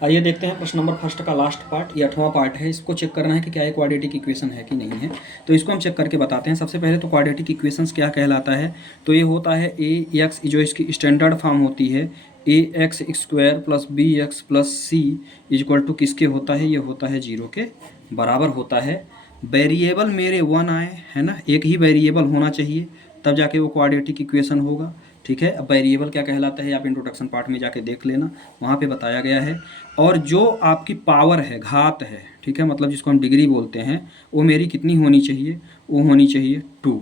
आइए देखते हैं प्रश्न नंबर फर्स्ट का लास्ट पार्ट, ये 8वां पार्ट है। इसको चेक करना है कि क्या ये क्वाड्रेटिक इक्वेशन है कि नहीं है। तो इसको हम चेक करके बताते हैं। सबसे पहले तो क्वाड्रेटिक इक्वेशंस क्या कहलाता है, तो ये होता है ए एक्स, जो इसकी स्टैंडर्ड फॉर्म होती है a x square plus b x plus c equal to किसके होता है, ये होता है 0 के बराबर होता है। वेरिएबल मेरे 1 आए है ना, एक ही वेरिएबल होना चाहिए तब जाके वो क्वाड्रेटिक इक्वेशन होगा। ठीक है, अब वेरिएबल क्या कहलाता है आप इंट्रोडक्शन पार्ट में जाके देख लेना, वहाँ पे बताया गया है। और जो आपकी पावर है, घात है, ठीक है, मतलब जिसको हम डिग्री बोलते हैं, वो मेरी कितनी होनी चाहिए, वो होनी चाहिए 2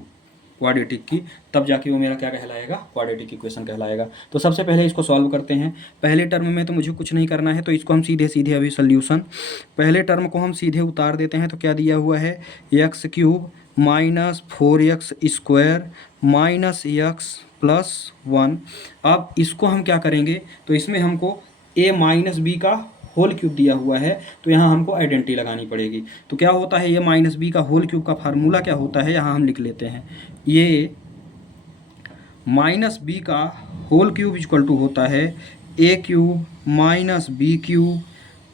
क्वाड्रेटिक की, तब जाके वो मेरा क्या कहलाएगा, क्वाड्रेटिक इक्वेशन कहलाएगा। तो सबसे पहले इसको सॉल्व करते हैं। पहले टर्म में तो मुझे कुछ नहीं करना है, तो इसको हम सीधे सीधे अभी सोल्यूशन, पहले टर्म को हम सीधे उतार देते हैं। तो क्या दिया हुआ है, x cube minus 4x square minus x plus 1। अब इसको हम क्या करेंगे, तो इसमें हमको a माइनस बी का होल क्यूब दिया हुआ है, तो यहाँ हमको आइडेंटिटी लगानी पड़ेगी। तो क्या होता है, a माइनस बी का होल क्यूब का फार्मूला क्या होता है, यहाँ हम लिख लेते हैं। ये माइनस बी का होल क्यूब इक्वल टू होता है a cube minus b cube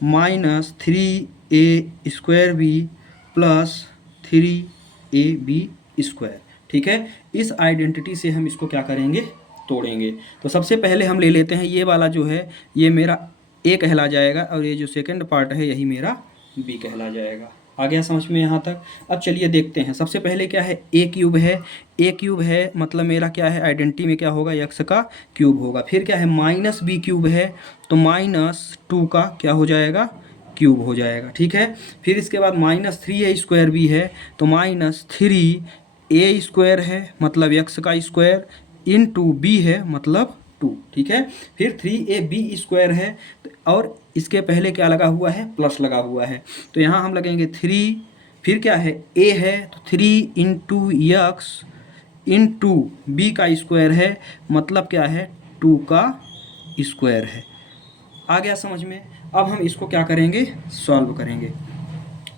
minus 3a square b plus 3ab square. ठीक है, इस आइडेंटिटी से हम इसको क्या करेंगे, तोड़ेंगे। तो सबसे पहले हम ले लेते हैं ये वाला जो है, ये मेरा a कहला जाएगा, और ये जो सेकंड पार्ट है यही मेरा b कहला जाएगा। आ गया समझ में यहाँ तक। अब चलिए देखते हैं। सबसे पहले क्या है, a क्यूब है, a क्यूब है मतलब मेरा क्या है, आइडेंटिटी में क्या होगा, x का क्यूब होगा। फिर क्या है, माइनस b क्यूब है, तो माइनस 2 का क्या हो जाएगा, क्यूब हो जाएगा। ठीक है, फिर इसके बाद माइनस 3a स्क्वायर भी है, तो माइनस 3a स्क्वायर है मतलब x का स्क्वायर इन टू b है मतलब 2। ठीक है, फिर 3ab स्क्वायर है, और इसके पहले क्या लगा हुआ है, प्लस लगा हुआ है, तो यहाँ हम लगेंगे 3। फिर क्या है, a है तो 3 इंटू एक्स इंटू बी का स्क्वायर है, मतलब क्या है, 2 का स्क्वायर है। आ गया समझ में। अब हम इसको क्या करेंगे, सॉल्व करेंगे।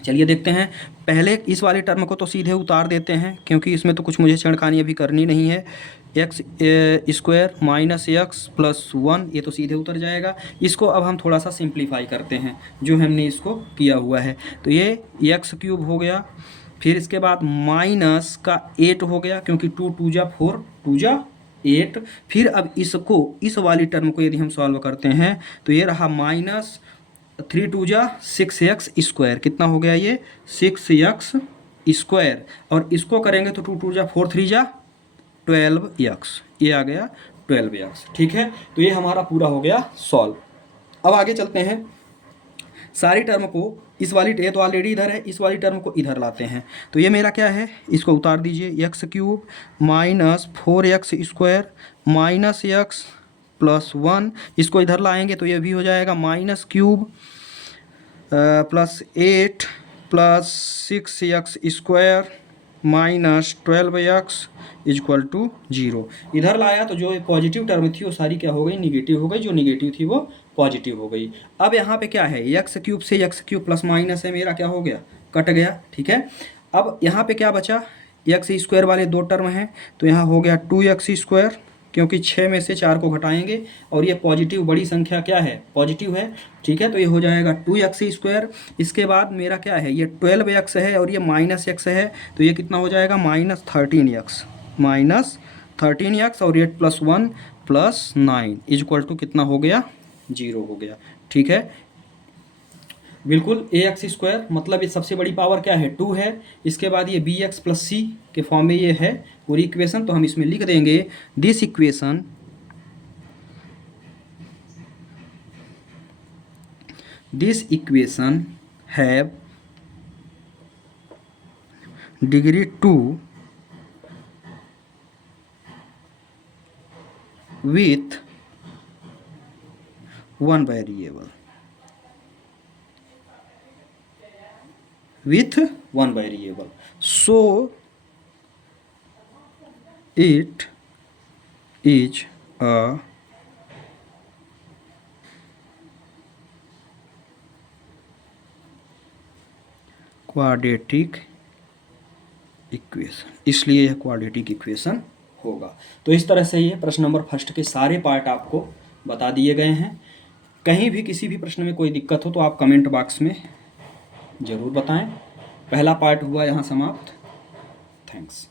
चलिए देखते हैं। पहले इस वाले टर्म को तो सीधे उतार देते हैं, क्योंकि इसमें तो कुछ मुझे छेड़खानी अभी करनी नहीं है। X square minus x plus 1, ये तो सीधे उतर जाएगा। इसको अब हम थोड़ा सा सिंप्लीफाई करते हैं, जो हमने इसको किया हुआ है। तो ये एक्स क्यूब हो गया, फिर इसके बाद माइनस का 8 हो गया, क्योंकि 2 2 जा 4 2 जा 8। फिर अब इसको, इस वाली टर्म को यदि हम सॉल्व करते हैं, तो ये रहा माइनस 3 2 जा 6x स्क्वायर, कितना हो गया ये 6x स्क्वायर, और इसको करेंगे तो 2 2 जा 4 3 जा 12x, ये आ गया 12x। ठीक है, तो ये हमारा पूरा हो गया सॉल्व। अब आगे चलते हैं। सारी टर्म को, इस वाली, ये तो ऑलरेडी इधर है, इस वाली टर्म को इधर लाते हैं। तो ये मेरा क्या है, इसको उतार दीजिए, x cube minus 4x square minus x plus 1, इसको इधर लाएंगे तो ये भी हो जाएगा minus cube plus 8 plus 6x square minus 12x equal to 0। इधर लाया तो जो पॉजिटिव टर्म थी वो सारी क्या हो गई, निगेटिव हो गई, जो निगेटिव थी वो पॉजिटिव हो गई। अब यहाँ पे क्या है, एक्स क्यूब से एक्स क्यूब प्लस माइनस है, मेरा क्या हो गया, कट गया। ठीक है, अब यहाँ पे क्या बचा, एक्स स्क्वायर वाले दो टर्म हैं, तो यहाँ हो गया 2x स्क्वायर, क्योंकि 6 में से 4 को घटाएंगे, और ये पॉजिटिव बड़ी संख्या क्या है, पॉजिटिव है। ठीक है, तो ये हो जाएगा 2x स्क्वायर। इसके बाद मेरा क्या है, ये 12x है और ये माइनस x है, तो ये कितना हो जाएगा, माइनस 13x और 8 प्लस 1 प्लस 9 इक्वल टू कितना हो गया, 0 हो गया। ठीक है, बिल्कुल ax स्क्वायर मतलब ये सबसे बड़ी पावर क्या है, 2 है। इसके बाद ये bx प्लस सी के फॉर्म में ये है पूरी इक्वेशन, तो हम इसमें लिख देंगे this equation have degree 2 with one variable, so it is a quadratic equation, इसलिए यह क्वाड्रेटिक इक्वेशन होगा। तो इस तरह से ये प्रश्न नंबर फर्स्ट के सारे पार्ट आपको बता दिए गए हैं। कहीं भी किसी भी प्रश्न में कोई दिक्कत हो तो आप कमेंट बॉक्स में ज़रूर बताएं। पहला पार्ट हुआ यहाँ समाप्त। थैंक्स।